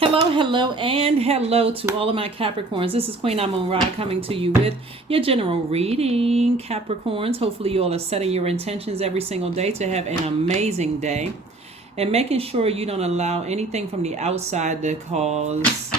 Hello, hello, and hello to all of my Capricorns. This is Queen Amon Ra coming to you with your general reading, Capricorns. Hopefully, you all are setting your intentions every single day to have an amazing day and making sure you don't allow anything from the outside to cause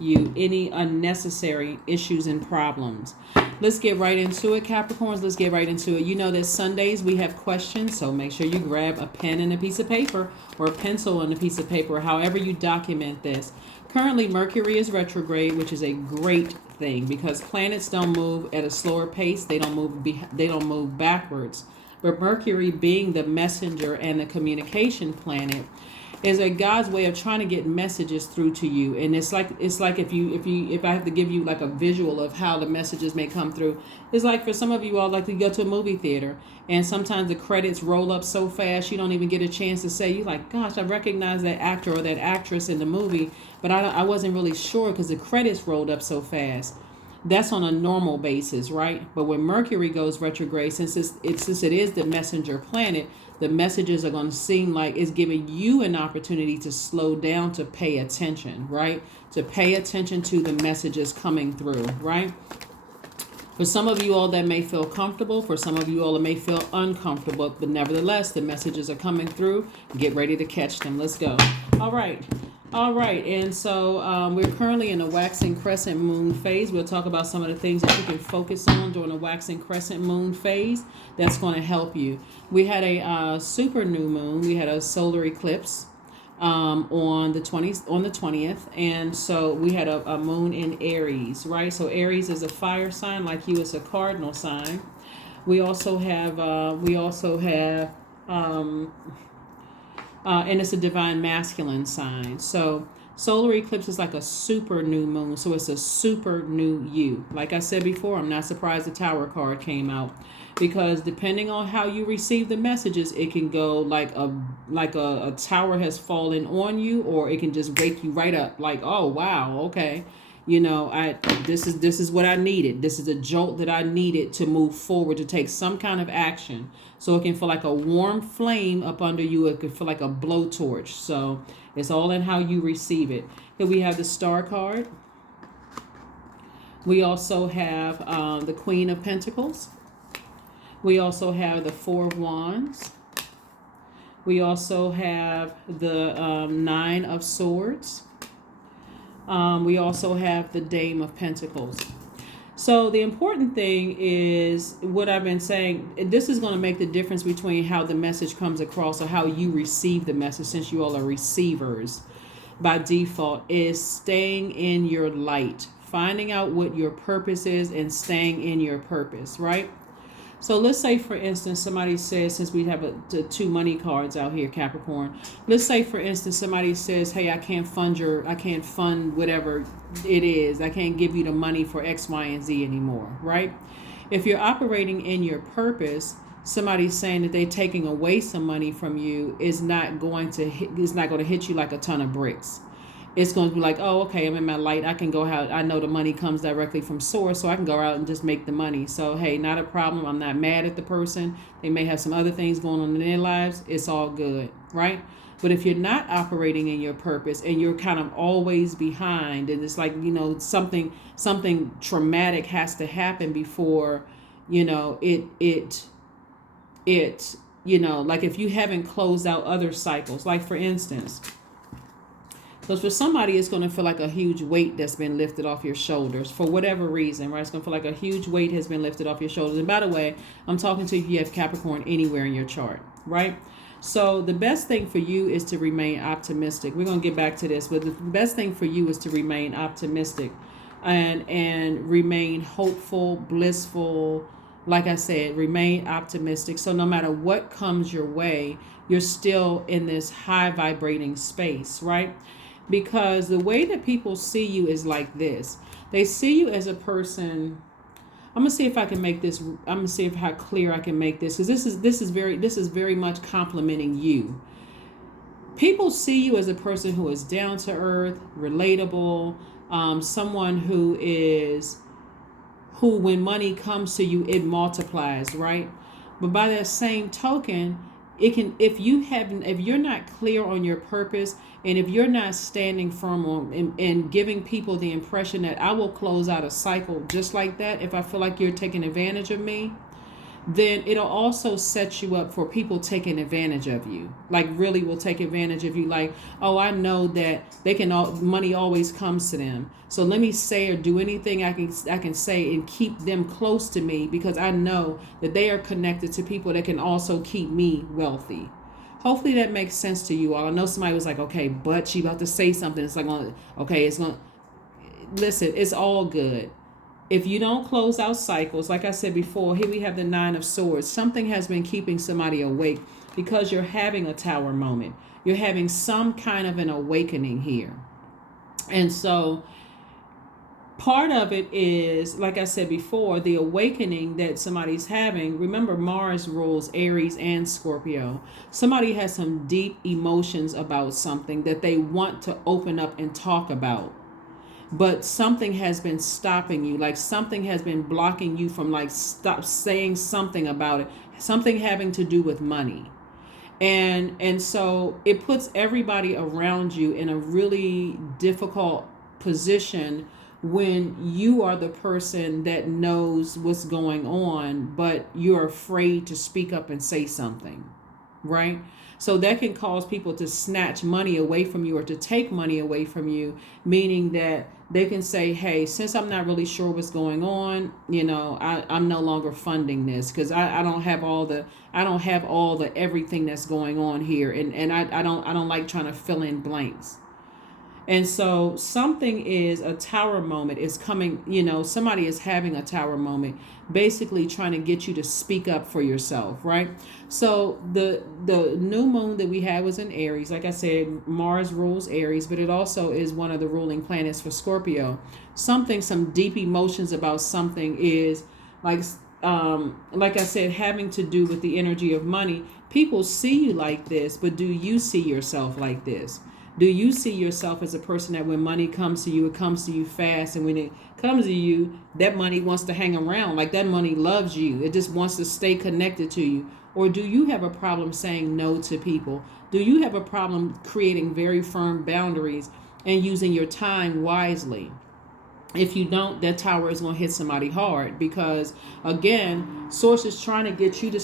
you any unnecessary issues and problems. Let's get right into it, Capricorns. Let's get right into it. You know that Sundays we have questions, so make sure you grab a pen and a piece of paper or a pencil and a piece of paper, however you document this. Currently, Mercury is retrograde, which is a great thing because planets don't move at a slower pace. They don't move backwards. But Mercury, being the messenger and the communication planet, is a God's way of trying to get messages through to you. And it's like if I have to give you like a visual of how the messages may come through, it's like for some of you all like to go to a movie theater and sometimes the credits roll up so fast you don't even get a chance to say, you like, gosh, I recognize that actor or that actress in the movie, but I wasn't really sure because the credits rolled up so fast. That's on a normal basis, right? But when Mercury goes retrograde, since it is the messenger planet, the messages are going to seem like it's giving you an opportunity to slow down, to pay attention, right? To pay attention to the messages coming through, right? For some of you all that may feel comfortable, for some of you all that may feel uncomfortable, but nevertheless, the messages are coming through. Get ready to catch them. Let's go. All right. All right, and so we're currently in a waxing crescent moon phase. We'll talk about some of the things that you can focus on during the waxing crescent moon phase that's going to help you. We had a super new moon. We had a solar eclipse on the 20th, and so we had a moon in Aries, right? So Aries is a fire sign, like you, it's a cardinal sign. We also have and it's a divine masculine sign. So solar eclipse is like a super new moon. So it's a super new you. Like I said before, I'm not surprised the Tower card came out because depending on how you receive the messages, it can go like a tower has fallen on you, or it can just wake you right up. Like, oh wow, okay. This is what I needed. This is a jolt that I needed to move forward, to take some kind of action. So it can feel like a warm flame up under you. It could feel like a blowtorch. So it's all in how you receive it. Here we have the Star card. We also have the Queen of Pentacles. We also have the Four of Wands. We also have the Nine of Swords. We also have the Dame of Pentacles. So the important thing is what I've been saying. This is going to make the difference between how the message comes across or how you receive the message, since you all are receivers by default, is staying in your light, finding out what your purpose is and staying in your purpose, right? So let's say, for instance, somebody says, since we have the two money cards out here, Capricorn, let's say, for instance, somebody says, hey, I can't fund whatever it is. I can't give you the money for X, Y, and Z anymore, right? If you're operating in your purpose, somebody's saying that they're taking away some money from you is not going to hit you like a ton of bricks. It's going to be like, oh, okay, I'm in my light. I can go out. I know the money comes directly from source, so I can go out and just make the money. So, hey, not a problem. I'm not mad at the person. They may have some other things going on in their lives. It's all good, right? But if you're not operating in your purpose and you're kind of always behind, and it's like, something traumatic has to happen before, it like if you haven't closed out other cycles, like for instance, because for somebody, it's going to feel like a huge weight that's been lifted off your shoulders for whatever reason, right? It's going to feel like a huge weight has been lifted off your shoulders. And by the way, I'm talking to you have Capricorn anywhere in your chart, right? So the best thing for you is to remain optimistic. We're going to get back to this, but the best thing for you is to remain optimistic and remain hopeful, blissful. Like I said, remain optimistic. So no matter what comes your way, you're still in this high vibrating space, right? Because the way that people see you is like this. They see you as a person. I'm gonna see if I can make this. I'm gonna see how clear I can make this, because this is very much complimenting you. People see you as a person who is down to earth, relatable, someone who when money comes to you, it multiplies, right? But by that same token, it can, if you're not clear on your purpose, and if you're not standing firm on and giving people the impression that I will close out a cycle just like that if I feel like you're taking advantage of me, then it'll also set you up for people taking advantage of you. Like really will take advantage of you. Like, oh, I know that they can all, money always comes to them. So let me say or do anything I can say and keep them close to me because I know that they are connected to people that can also keep me wealthy. Hopefully that makes sense to you all. I know somebody was like, okay, but she about to say something. It's like, okay, it's going to, listen, it's all good. If you don't close out cycles, like I said before, here we have the Nine of Swords. Something has been keeping somebody awake because you're having a tower moment. You're having some kind of an awakening here. And so part of it is, like I said before, the awakening that somebody's having. Remember, Mars rules Aries and Scorpio. Somebody has some deep emotions about something that they want to open up and talk about. But something has been stopping you, like something has been blocking you from like stop saying something about it, something having to do with money. And so it puts everybody around you in a really difficult position when you are the person that knows what's going on, but you're afraid to speak up and say something, right? So that can cause people to snatch money away from you or to take money away from you, meaning that they can say, hey, since I'm not really sure what's going on, I'm no longer funding this because I don't have all the everything that's going on here. And I don't like trying to fill in blanks. And so something is a tower moment is coming, somebody is having a tower moment, basically trying to get you to speak up for yourself, right? So the new moon that we had was in Aries. Like I said, Mars rules Aries, but it also is one of the ruling planets for Scorpio. Some deep emotions about something is like I said, having to do with the energy of money. People see you like this, but do you see yourself like this? Do you see yourself as a person that when money comes to you, it comes to you fast, and when it comes to you, that money wants to hang around, like that money loves you, it just wants to stay connected to you? Or do you have a problem saying no to people? Do you have a problem creating very firm boundaries and using your time wisely? If you don't, that tower is going to hit somebody hard because, again, Source is trying to get you to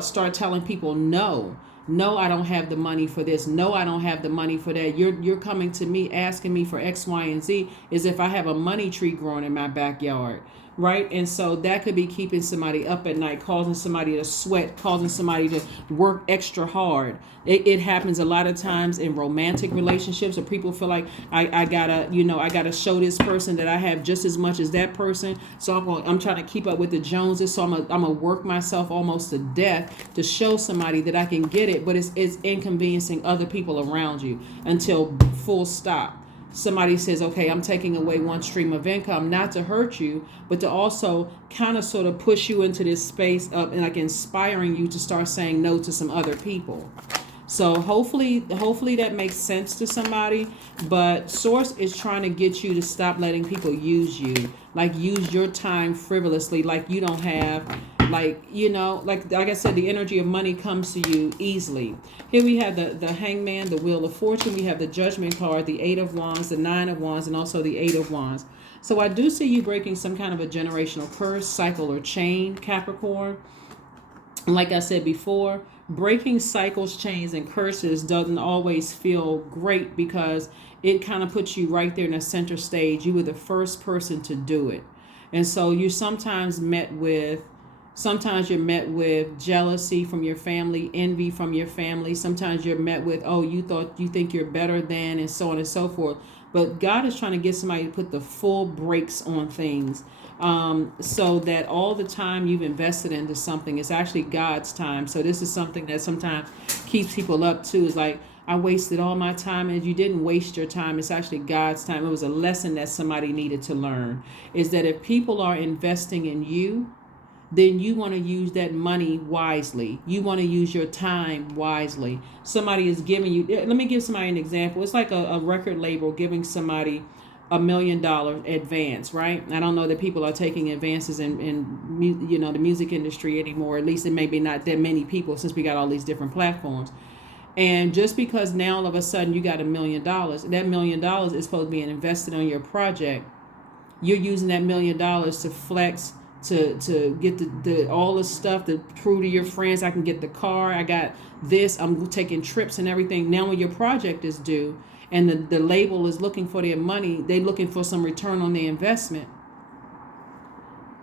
start telling people no. No, I don't have the money for this. No, I don't have the money for that. You're coming to me asking me for X, Y, and Z as if I have a money tree growing in my backyard, right? And so that could be keeping somebody up at night, causing somebody to sweat, causing somebody to work extra hard. It happens a lot of times in romantic relationships where people feel like I gotta show this person that I have just as much as that person. So I'm trying to keep up with the Joneses. So I'm gonna work myself almost to death to show somebody that I can get it, but it's inconveniencing other people around you until full stop. Somebody says, okay, I'm taking away one stream of income, not to hurt you, but to also kind of sort of push you into this space of and like inspiring you to start saying no to some other people. So hopefully that makes sense to somebody, but Source is trying to get you to stop letting people use you, like use your time frivolously, like you don't have, like I said, the energy of money comes to you easily. Here we have the Hangman, the Wheel of Fortune. We have the Judgment card, the Eight of Wands, the Nine of Wands, and also the Eight of Wands. So I do see you breaking some kind of a generational curse, cycle, or chain, Capricorn. Like I said before, breaking cycles, chains, and curses doesn't always feel great because it kind of puts you right there in the center stage. You were the first person to do it. And so you're met with jealousy from your family, envy from your family. Sometimes you're met with, oh, you think you're better than, and so on and so forth. But God is trying to get somebody to put the full brakes on things, so that all the time you've invested into something is actually God's time. So this is something that sometimes keeps people up too. Is like, I wasted all my time, and you didn't waste your time. It's actually God's time. It was a lesson that somebody needed to learn. Is that if people are investing in you, then you want to use that money wisely. You want to use your time wisely. Somebody is giving you, let me give somebody an example. It's like a record label giving somebody $1 million advance, right? I don't know that people are taking advances in the music industry anymore. At least it may be not that many people, since we got all these different platforms. And just because now all of a sudden you got $1 million, that $1 million is supposed to be invested on your project. You're using that $1 million to flex, to get the all the stuff, to prove to your friends, I can get the car, I got this, I'm taking trips and everything. Now when your project is due and the label is looking for their money, they're looking for some return on their investment.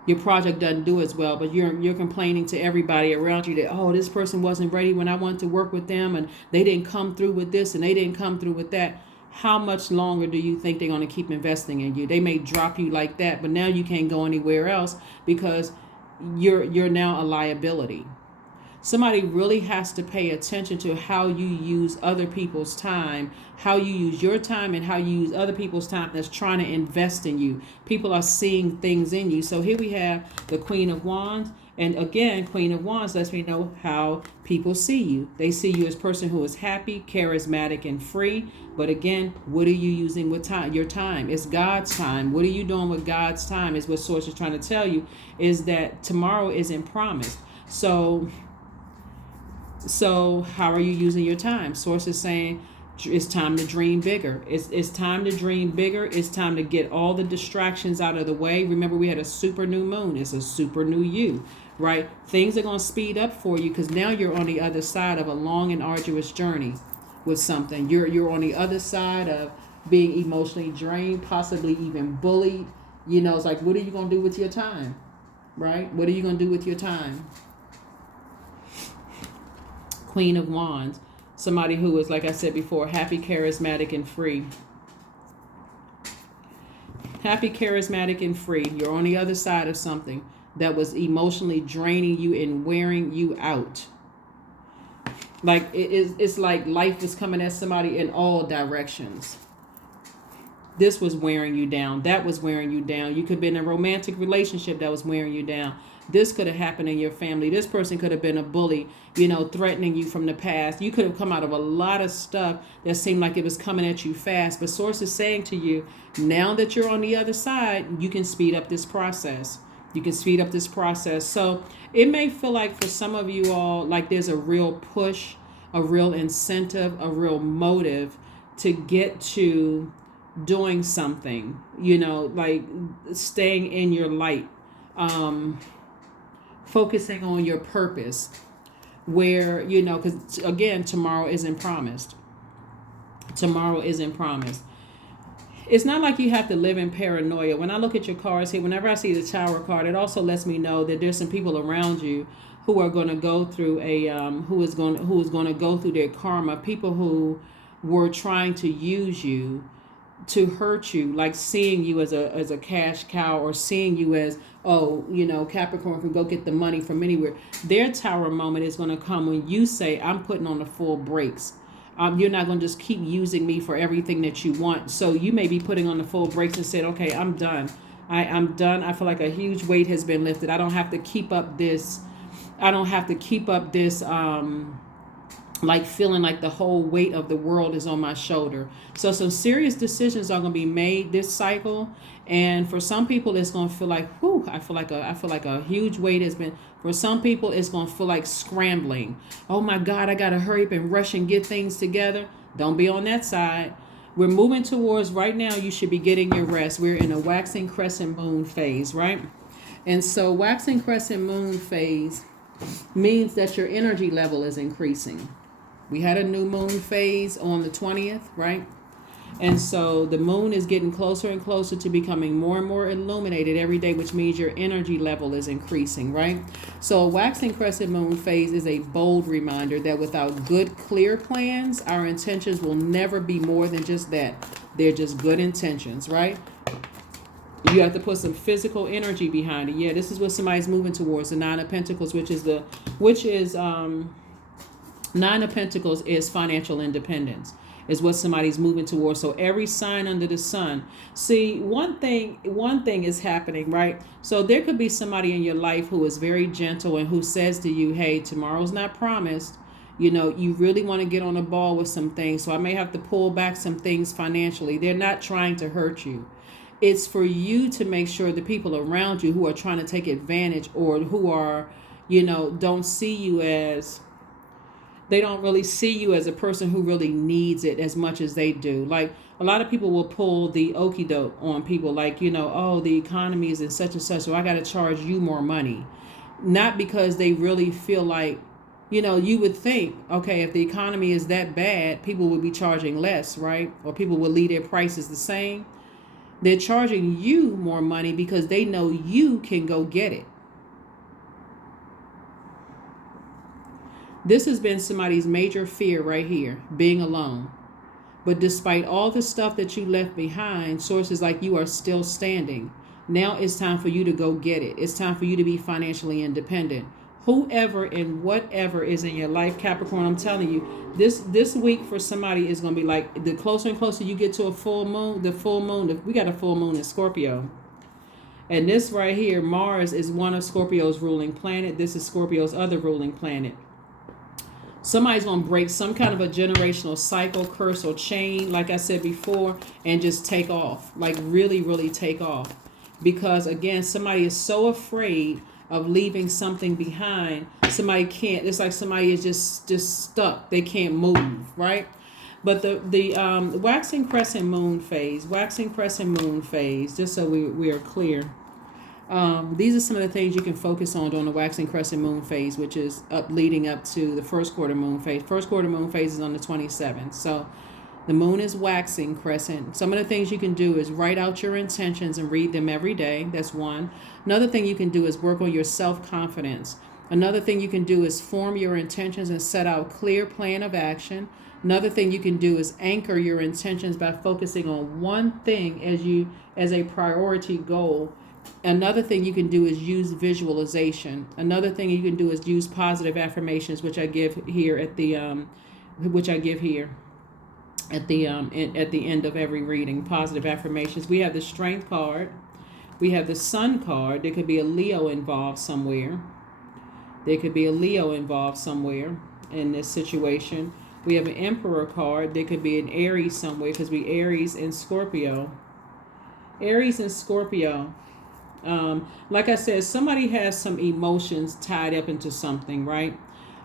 Your project doesn't do as well, but you're complaining to everybody around you that, oh, this person wasn't ready when I wanted to work with them, and they didn't come through with this, and they didn't come through with that. How much longer do you think they're going to keep investing in you? They may drop you like that, but now you can't go anywhere else because you're now a liability. Somebody really has to pay attention to how you use other people's time, how you use your time, and how you use other people's time that's trying to invest in you. People are seeing things in you. So here we have the Queen of Wands. And again, Queen of Wands lets me know how people see you. They see you as a person who is happy, charismatic, and free. But again, what are you using with time? Your time. It's God's time. What are you doing with God's time is what Source is trying to tell you, is that tomorrow isn't promised. So how are you using your time? Source is saying it's time to dream bigger. It's time to dream bigger. It's time to get all the distractions out of the way. Remember, we had a super new moon. It's a super new you, right? Things are going to speed up for you because now you're on the other side of a long and arduous journey with something. You're on the other side of being emotionally drained, possibly even bullied. It's like, what are you going to do with your time, right? What are you going to do with your time? Queen of Wands, somebody who is, like I said before, happy, charismatic, and free. Happy, charismatic, and free. You're on the other side of something that was emotionally draining you and wearing you out. Like it's like life was coming at somebody in all directions. This was wearing you down. That was wearing you down. You could have been in a romantic relationship that was wearing you down. This could have happened in your family. This person could have been a bully, threatening you from the past. You could have come out of a lot of stuff that seemed like it was coming at you fast. But Source is saying to you, now that you're on the other side, you can speed up this process. You can speed up this process. So it may feel like for some of you all, like there's a real push, a real incentive, a real motive to get to doing something, like staying in your light, focusing on your purpose, where, because again, tomorrow isn't promised. Tomorrow isn't promised. It's not like you have to live in paranoia. When I look at your cards here, whenever I see the Tower card, it also lets me know that there's some people around you who are going to go through who is going to go through their karma. People who were trying to use you to hurt you, like seeing you as a cash cow, or seeing you as, Capricorn can go get the money from anywhere. Their Tower moment is going to come when you say, I'm putting on the full brakes. You're not going to just keep using me for everything that you want. So you may be putting on the full brakes and said, okay, I'm done. I'm done. I feel like a huge weight has been lifted. I don't have to keep up this. Like feeling like the whole weight of the world is on my shoulder. So some serious decisions are going to be made this cycle. And for some people, it's going to feel like, whew, I feel like a huge weight has been. For some people, it's going to feel like scrambling. Oh my God, I got to hurry up and rush and get things together. Don't be on that side. We're moving towards, right now, you should be getting your rest. We're in a waxing crescent moon phase, right? And so waxing crescent moon phase means that your energy level is increasing. We had a new moon phase on the 20th, right? And so the moon is getting closer and closer to becoming more and more illuminated every day, which means your energy level is increasing, right? So a waxing crescent moon phase is a bold reminder that without good, clear plans, our intentions will never be more than just that. They're just good intentions, right? You have to put some physical energy behind it. Yeah, this is what somebody's moving towards, the Nine of Pentacles, Nine of Pentacles is financial independence, is what somebody's moving towards. So every sign under the sun. See, one thing is happening, right? So there could be somebody in your life who is very gentle and who says to you, hey, tomorrow's not promised. You really want to get on the ball with some things. So I may have to pull back some things financially. They're not trying to hurt you. It's for you to make sure the people around you who are trying to take advantage, or who are, don't see you as, they don't really see you as a person who really needs it as much as they do. Like, a lot of people will pull the okie doke on people, like, oh, the economy is in such and such, so I got to charge you more money. Not because they really feel like, you would think, okay, if the economy is that bad, people would be charging less, right? Or people would leave their prices the same. They're charging you more money because they know you can go get it. This has been somebody's major fear right here, being alone. But despite all the stuff that you left behind, sources like you are still standing. Now it's time for you to go get it. It's time for you to be financially independent. Whoever and whatever is in your life, Capricorn, I'm telling you, this week for somebody is going to be like, the closer and closer you get to a full moon, we got a full moon in Scorpio. And this right here, Mars, is one of Scorpio's ruling planet. This is Scorpio's other ruling planet. Somebody's going to break some kind of a generational cycle, curse, or chain, like I said before, and just take off. Like, really, really take off. Because, again, somebody is so afraid of leaving something behind. Somebody can't. It's like somebody is just stuck. They can't move, right? But the waxing crescent moon phase, just so we are clear. These are some of the things you can focus on during the waxing crescent moon phase, which is leading up to the first quarter moon phase. First quarter moon phase is on the 27th. So the moon is waxing crescent. Some of the things you can do is write out your intentions and read them every day. That's one. Another thing you can do is work on your self-confidence. Another thing you can do is form your intentions and set out a clear plan of action. Another thing you can do is anchor your intentions by focusing on one thing as a priority goal. Another thing you can do is use visualization. Another thing you can do is use positive affirmations, which I give here at the end of every reading. Positive affirmations. We have the Strength card. We have the Sun card. There could be a Leo involved somewhere. in this situation. We have an Emperor card. There could be an Aries somewhere, because we Aries and Scorpio. Like I said, somebody has some emotions tied up into something, right?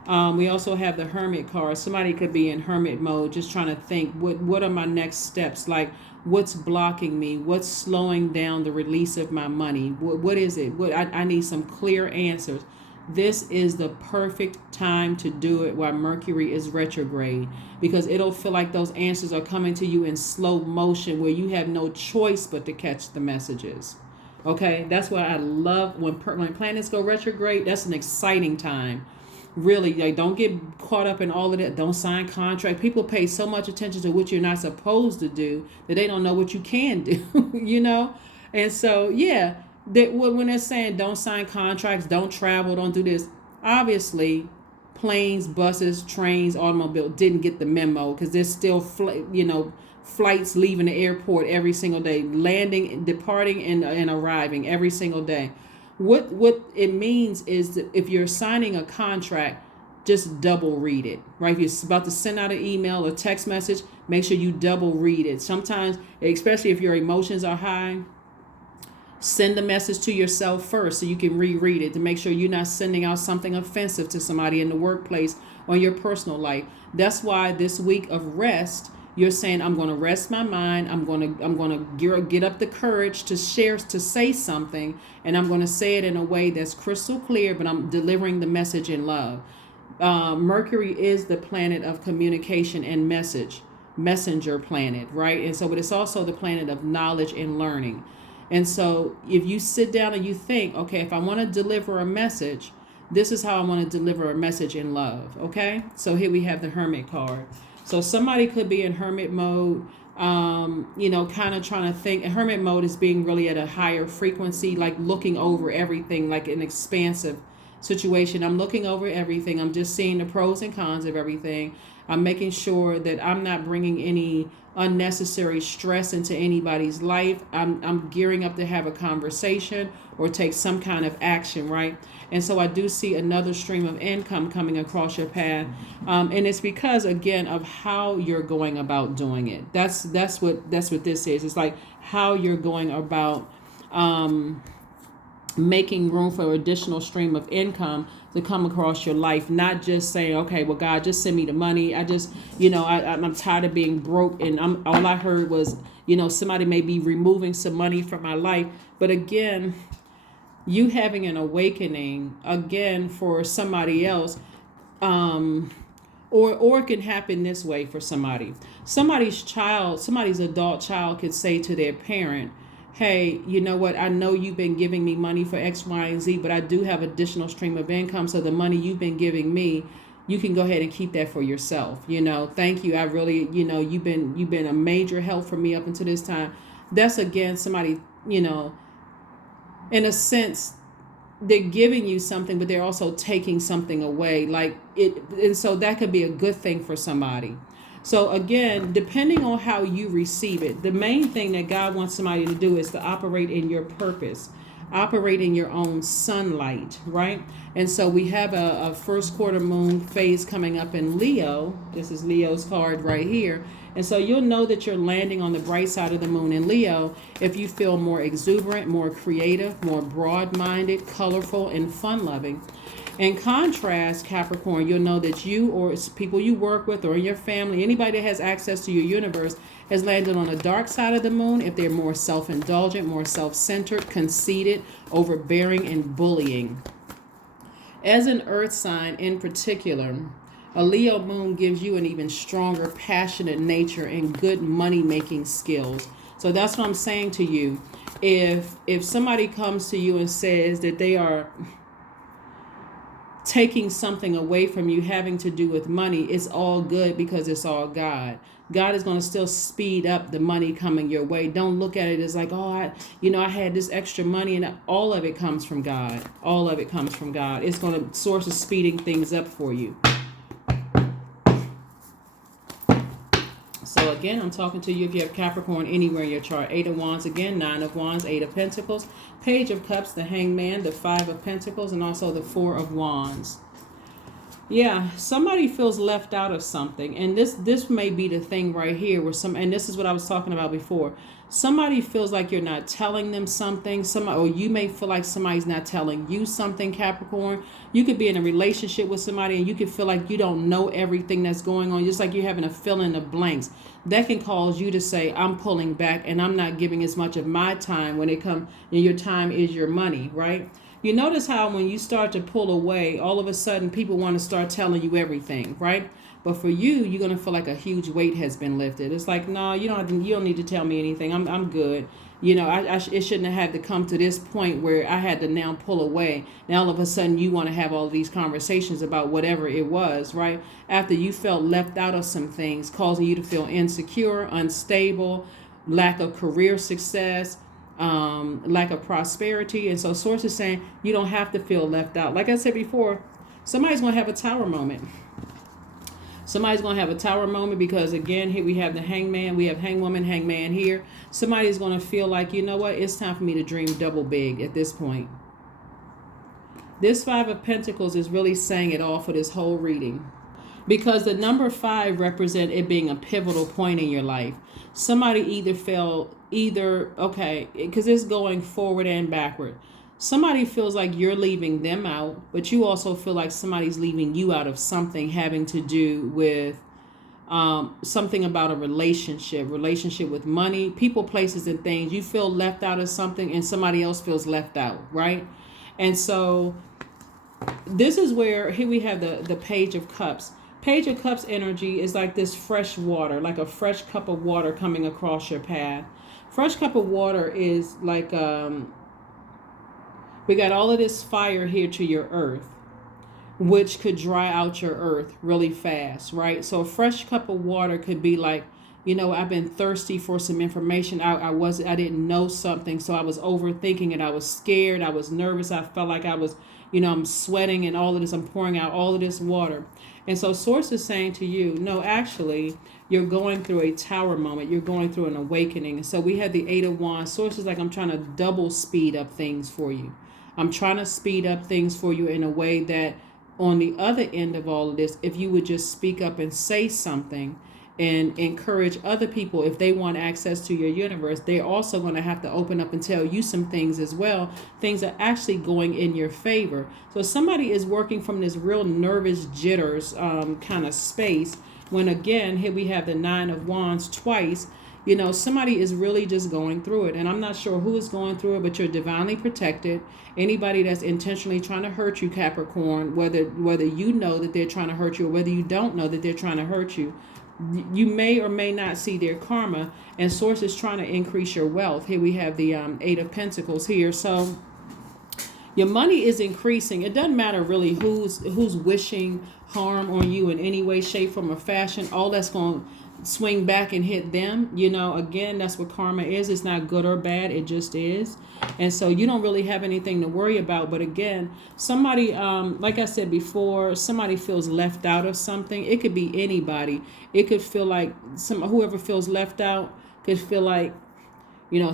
We also have the Hermit card. Somebody could be in hermit mode, just trying to think, what are my next steps? Like, what's blocking me? What's slowing down the release of my money? What is it? I need some clear answers. This is the perfect time to do it while Mercury is retrograde, because it'll feel like those answers are coming to you in slow motion, where you have no choice but to catch the messages. Okay, that's why I love when planets go retrograde. That's an exciting time. Really, like, don't get caught up in all of that. Don't sign contract. People pay so much attention to what you're not supposed to do that they don't know what you can do, And so, yeah, when they're saying don't sign contracts, don't travel, don't do this, obviously planes, buses, trains, automobile didn't get the memo, because there's still flights leaving the airport every single day, landing, departing, and arriving every single day. What it means is that if you're signing a contract, just double read it, right? If you're about to send out an email or text message, make sure you double read it. Sometimes, especially if your emotions are high, send the message to yourself first so you can reread it, to make sure you're not sending out something offensive to somebody in the workplace or in your personal life. That's why this week of rest, you're saying, I'm going to rest my mind. I'm going to get up the courage to say something, and I'm going to say it in a way that's crystal clear, but I'm delivering the message in love. Mercury is the planet of communication and messenger planet, right? And so, but it's also the planet of knowledge and learning. And so if you sit down and you think, okay, if I want to deliver a message, this is how I want to deliver a message in love. Okay. So here we have the Hermit card. So somebody could be in hermit mode, kind of trying to think. Hermit mode is being really at a higher frequency, like looking over everything, like an expansive situation. I'm looking over everything. I'm just seeing the pros and cons of everything. I'm making sure that I'm not bringing any unnecessary stress into anybody's life. I'm gearing up to have a conversation or take some kind of action, right? And so I do see another stream of income coming across your path, and it's because again of how you're going about doing it. That's what this is. It's like how you're going about making room for additional stream of income to come across your life, not just saying, okay, well, God, just send me the money. I just, I'm tired of being broke. And all I heard was, somebody may be removing some money from my life. But again, you having an awakening again for somebody else, or it can happen this way for somebody. Somebody's adult child could say to their parent, hey, you know what? I know you've been giving me money for X, Y, and Z, but I do have additional stream of income. So the money you've been giving me, you can go ahead and keep that for yourself. Thank you. I really, you've been a major help for me up until this time. That's again, somebody, in a sense, they're giving you something, but they're also taking something away. And so that could be a good thing for somebody. So again, depending on how you receive it, the main thing that God wants somebody to do is to operate in your purpose, operate in your own sunlight, right? And so we have a first quarter moon phase coming up in Leo. This is Leo's card right here. And so you'll know that you're landing on the bright side of the moon in Leo if you feel more exuberant, more creative, more broad-minded, colorful, and fun-loving. In contrast, Capricorn, you'll know that you or people you work with or in your family, anybody that has access to your universe, has landed on the dark side of the moon if they're more self-indulgent, more self-centered, conceited, overbearing, and bullying. As an earth sign in particular, a Leo moon gives you an even stronger, passionate nature and good money-making skills. So that's what I'm saying to you. If somebody comes to you and says that they are taking something away from you having to do with money, it's all good because it's all God. God is going to still speed up the money coming your way. Don't look at it as like, oh, I had this extra money, and all of it comes from God. All of it comes from God. It's going to source of speeding things up for you. So again, I'm talking to you if you have Capricorn anywhere in your chart. 8 of Wands again, 9 of Wands, 8 of Pentacles, Page of Cups, the Hangman, the 5 of Pentacles, and also the 4 of Wands. Yeah, somebody feels left out of something. And this may be the thing right here where and this is what I was talking about before. Somebody feels like you're not telling them something. Or you may feel like somebody's not telling you something, Capricorn. You could be in a relationship with somebody and you could feel like you don't know everything that's going on. Just like you're having a fill in the blanks. That can cause you to say, I'm pulling back and I'm not giving as much of my time when it comes, and your time is your money, right? You notice how when you start to pull away, all of a sudden people want to start telling you everything, right? But for you, you're going to feel like a huge weight has been lifted. It's like, no, you don't need to tell me anything. I'm good. It shouldn't have had to come to this point where I had to now pull away. Now all of a sudden you want to have all these conversations about whatever it was, right? After you felt left out of some things, causing you to feel insecure, unstable, lack of career success, lack of prosperity. And so source is saying you don't have to feel left out. Like I said before, somebody's going to have a tower moment. Somebody's going to have a tower moment because, again, here we have the Hangman. We have Hangwoman, Hangman here. Somebody's going to feel like, you know what? It's time for me to dream double big at this point. This 5 of Pentacles is really saying it all for this whole reading. Because the number 5 represents it being a pivotal point in your life. Somebody because it's going forward and backward. Somebody feels like you're leaving them out, but you also feel like somebody's leaving you out of something having to do with something about a relationship with money, people, places, and things. You feel left out of something and somebody else feels left out, right? And so this is where, here we have the Page of Cups. Page of Cups energy is like this fresh water, like a fresh cup of water coming across your path. Fresh cup of water is like, we got all of this fire here to your earth, which could dry out your earth really fast, right? So a fresh cup of water could be like, I've been thirsty for some information. I didn't know something, so I was overthinking it. I was scared. I was nervous. I felt like I was, I'm sweating and all of this, I'm pouring out all of this water. And so Source is saying to you, no, actually, you're going through a tower moment. You're going through an awakening. And so we have the Eight of Wands. Source is like, I'm trying to double speed up things for you. I'm trying to speed up things for you in a way that on the other end of all of this, if you would just speak up and say something and encourage other people, if they want access to your universe, they're also going to have to open up and tell you some things as well. Things are actually going in your favor. So somebody is working from this real nervous jitters kind of space. When again, here we have the Nine of Wands twice. Somebody is really just going through it. And I'm not sure who is going through it, but you're divinely protected. Anybody that's intentionally trying to hurt you, Capricorn, whether you know that they're trying to hurt you or whether you don't know that they're trying to hurt you, you may or may not see their karma. And Source is trying to increase your wealth. Here we have the Eight of Pentacles here. So your money is increasing. It doesn't matter really who's wishing harm on you in any way, shape, form, or fashion. All that's going to swing back and hit them. Again, that's what karma is. It's not good or bad. It just is. And so you don't really have anything to worry about. But again, somebody, like I said before, somebody feels left out of something. It could be anybody. It could feel like whoever feels left out could feel like,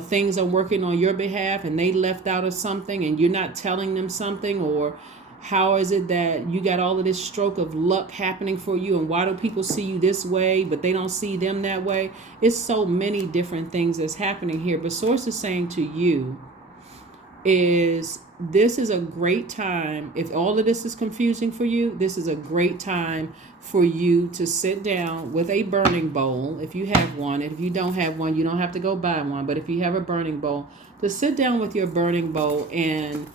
things are working on your behalf and they left out of something and you're not telling them something. Or how is it that you got all of this stroke of luck happening for you, and why do people see you this way but they don't see them that way? It's so many different things that's happening here. But Source is saying to you is this is a great time. If all of this is confusing for you, this is a great time for you to sit down with a burning bowl, if you have one. And if you don't have one, you don't have to go buy one. But if you have a burning bowl, to sit down with your burning bowl and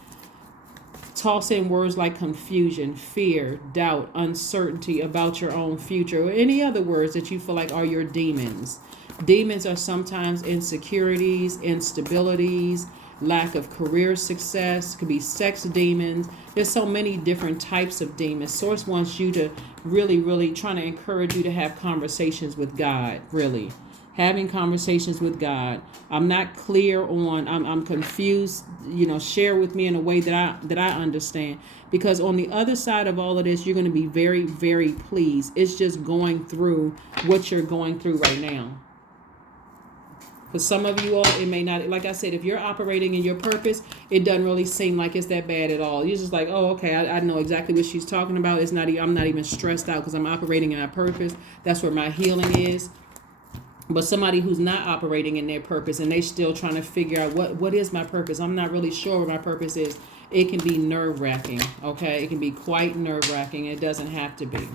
toss in words like confusion, fear, doubt, uncertainty about your own future, or any other words that you feel like are your demons. Demons are sometimes insecurities, instabilities, lack of career success, could be sex demons. There's so many different types of demons. Source wants you to really trying to encourage you to have conversations with God, really. Having conversations with God. I'm not clear on, I'm confused, share with me in a way that I understand. Because on the other side of all of this, you're going to be very, very pleased. It's just going through what you're going through right now. For some of you all, it may not, like I said, if you're operating in your purpose, it doesn't really seem like it's that bad at all. You're just like, oh, okay, I know exactly what she's talking about. I'm not even stressed out because I'm operating in my purpose. That's where my healing is. But somebody who's not operating in their purpose and they still trying to figure out what is my purpose. I'm not really sure what my purpose is. It can be nerve-wracking, okay? It can be quite nerve-wracking. It doesn't have to be.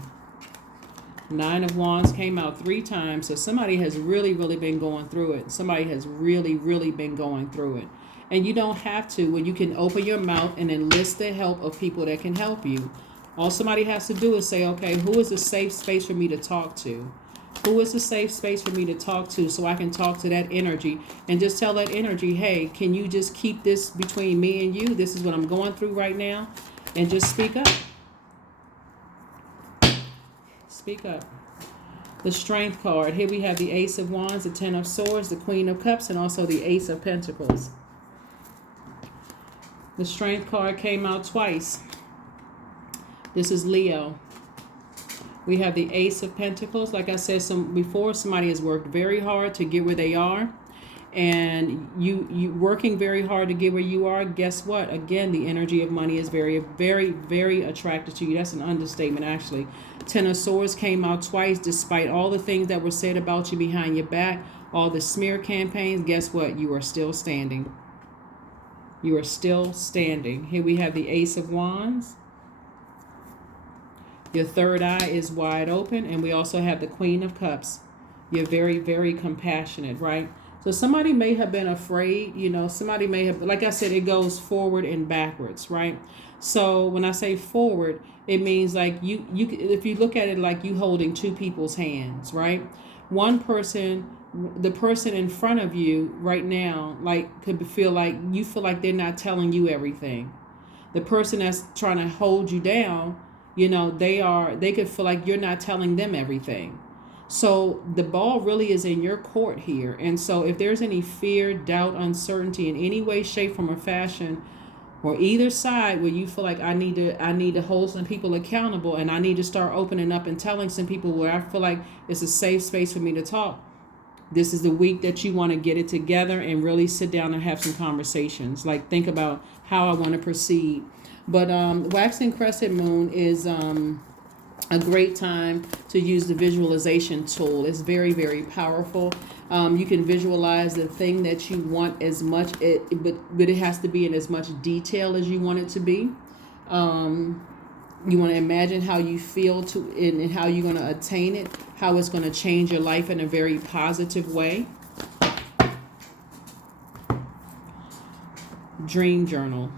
Nine of Wands came out 3 times. So somebody has really been going through it. Somebody has really been going through it. And you don't have to. When you can open your mouth and enlist the help of people that can help you. All somebody has to do is say, okay, who is a safe space for me to talk to? Who is a safe space for me to talk to so I can talk to that energy and just tell that energy, hey, can you just keep this between me and you? This is what I'm going through right now. And just speak up. Speak up. The Strength card. Here we have the Ace of Wands, the Ten of Swords, the Queen of Cups, and also the Ace of Pentacles. The Strength card came out twice. This is Leo. We have the Ace of Pentacles. Like I said before, somebody has worked very hard to get where they are. And you working very hard to get where you are. Guess what? Again, the energy of money is very, very attracted to you. That's an understatement, actually. Ten of Swords came out twice, despite all the things that were said about you behind your back, all the smear campaigns. Guess what? You are still standing. You are still standing. Here we have the Ace of Wands. Your third eye is wide open. And we also have the Queen of Cups. You're very compassionate, right? So somebody may have been afraid, somebody may have, like I said, it goes forward and backwards, right? So when I say forward, it means like you if you look at it like you holding two people's hands, right? One person, the person in front of you right now, like could feel like they're not telling you everything. The person that's trying to hold you down, they could feel like you're not telling them everything. So the ball really is in your court here. And so if there's any fear, doubt, uncertainty in any way, shape, form, or fashion or either side where you feel like I need to hold some people accountable, and I need to start opening up and telling some people where I feel like it's a safe space for me to talk. This is the week that you want to get it together and really sit down and have some conversations. Like, think about how I want to proceed. But waxing crescent moon is a great time to use the visualization tool. It's very, very powerful. You can visualize the thing that you want as much, but it has to be in as much detail as you want it to be. You want to imagine how you feel and how you're going to attain it, how it's going to change your life in a very positive way. Dream journal.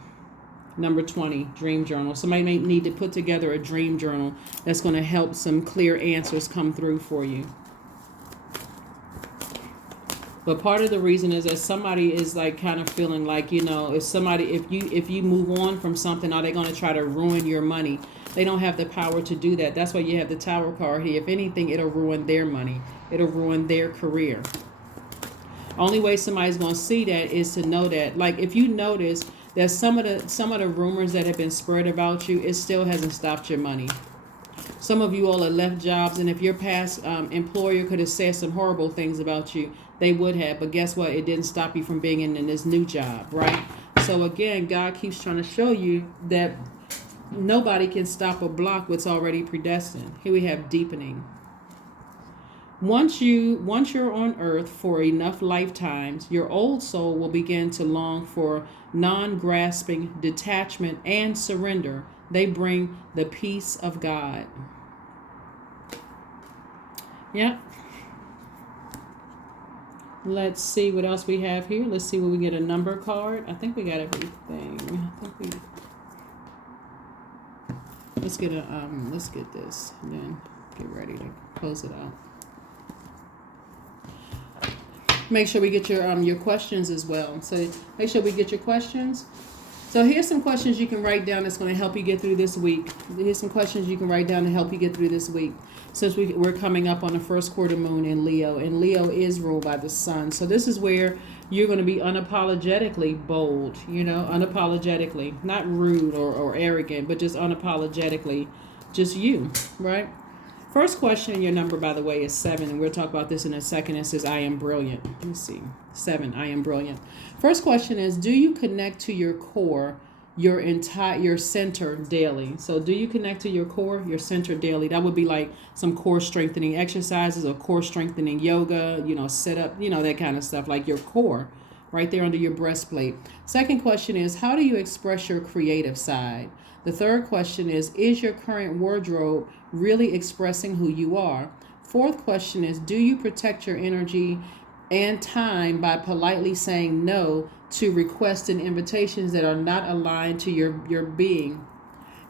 Number 20, dream journal. Somebody may need to put together a dream journal that's going to help some clear answers come through for you. But part of the reason is that somebody is like kind of feeling like, if you move on from something, are they going to try to ruin your money? They don't have the power to do that. That's why you have the Tower card here. If anything, it'll ruin their money. It'll ruin their career. Only way somebody's going to see that is to know that, like, if you notice that some of the rumors that have been spread about you, it still hasn't stopped your money. Some of you all have left jobs, and if your past employer could have said some horrible things about you, they would have. But guess what? It didn't stop you from being in this new job, right? So again, God keeps trying to show you that nobody can stop or block what's already predestined. Here we have deepening. Once you're on earth for enough lifetimes, your old soul will begin to long for non-grasping detachment and surrender. They bring the peace of God. Yeah. Let's see what else we have here. Let's see where we get a number card. I think we got everything. Let's get this and then get ready to close it out. Make sure we get your questions as well. So make sure we get your questions. So here's some questions you can write down that's going to help you get through this week. Here's some questions you can write down to help you get through this week. Since we're coming up on the first quarter moon in Leo, and Leo is ruled by the sun. So this is where you're going to be unapologetically bold, unapologetically, not rude or arrogant, but just unapologetically, just you, right? First question, your number, by the way, is 7, and we'll talk about this in a second. It says, I am brilliant. Let me see. 7, I am brilliant. First question is, do you connect to your core, your center daily? So do you connect to your core, your center daily? That would be like some core strengthening exercises or core strengthening yoga, sit up, that kind of stuff, like your core right there under your breastplate. Second question is, how do you express your creative side? The third question is your current wardrobe really expressing who you are? Fourth question is, do you protect your energy and time by politely saying no to requests and invitations that are not aligned to your being?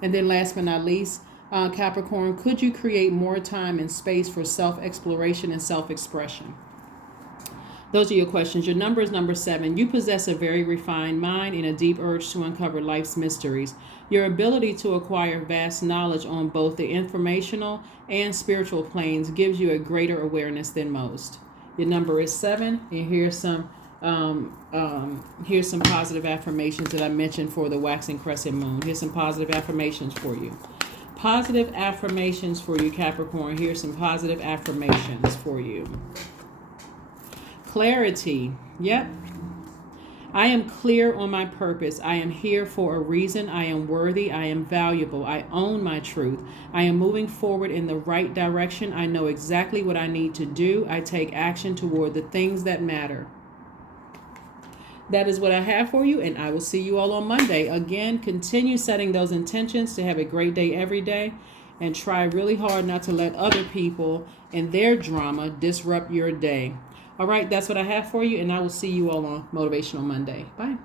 And then last but not least, Capricorn, could you create more time and space for self-exploration and self-expression? Those are your questions. Your number is number 7. You possess a very refined mind and a deep urge to uncover life's mysteries. Your ability to acquire vast knowledge on both the informational and spiritual planes gives you a greater awareness than most. Your number is 7, and here's some positive affirmations that I mentioned for the waxing crescent moon. Here's some positive affirmations for you. Positive affirmations for you, Capricorn. Here's some positive affirmations for you. Clarity. Yep. I am clear on my purpose. I am here for a reason. I am worthy. I am valuable. I own my truth. I am moving forward in the right direction. I know exactly what I need to do. I take action toward the things that matter. That is what I have for you, and I will see you all on Monday. Again, continue setting those intentions to have a great day every day, and try really hard not to let other people and their drama disrupt your day. All right, that's what I have for you, and I will see you all on Motivational Monday. Bye.